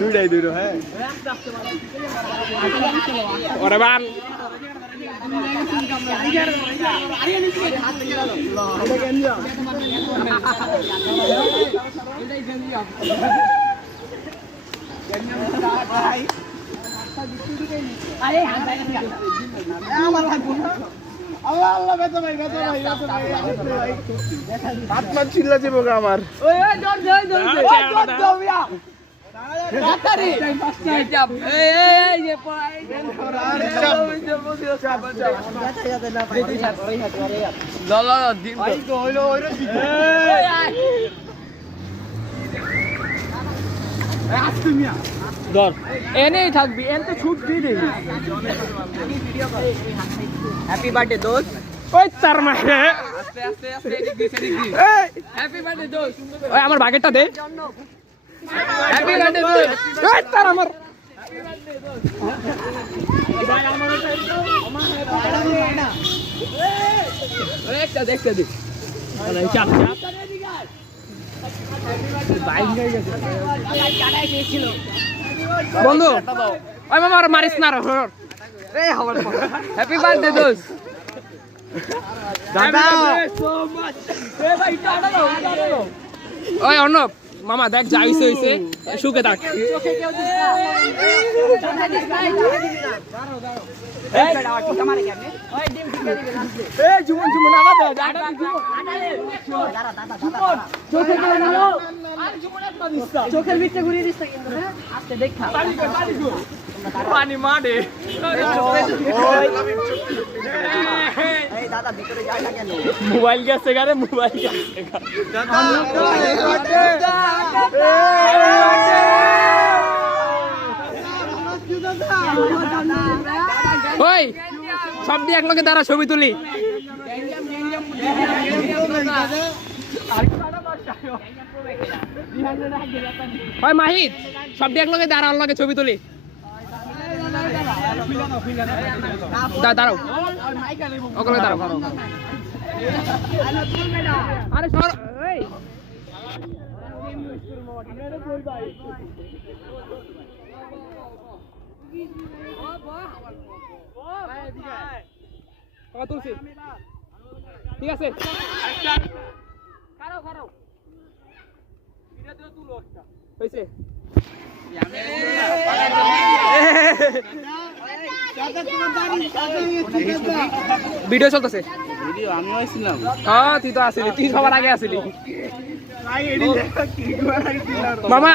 দুইটাই দুটো হ্যাঁ ওরে বাল আপনার চিল্লা যাবো আমার ধর এনেই থাকবি এনতে ছুট দিয়ে দিবি হ্যাপি বার্থডে দোস্ত ওই তার মারে আস্তে আস্তে আস্তে এদিক দিস এদিক দিস হ্যাপি বার্থডে দোস্ত ওই আমার বাকেটটা দে হ্যাপি বার্থডে দোস্ত ওই তার আমার ভাই আমার না ওই একটা দেখতে দে আরে চাপ চাপ বাইক হয়ে গেছে কাটাই গিয়েছিল বন্ধু ওই মামা আর মারিস না রে হ্যাপি বার্থডে দোস্ত দাদা ওই অর্ণব মামা দেখ যা হইছে হইছে সুখে থাক চোখের ভিতরে ঘুরিয়ে দিস কিন্তু আস্তে দেখা পানি মারে দাদা ভিতরে যায় না কেন মোবাইল গেছে গারে মোবাইল গেছে ওই সব দিয়ে এক লগে দাঁড়া ছবি তুলি ওই মাহিদ সব দিয়ে এক লগে দাঁড়া ওর লগে ছবি তুলি দাঁড়াও ওগুলো দাঁড়াও আরে সর এই ঠিক আছে হয়েছে ভিডিও চলতেছে হ্যাঁ তুই তো আসিলি তুই সবার আগে আসিলি মামা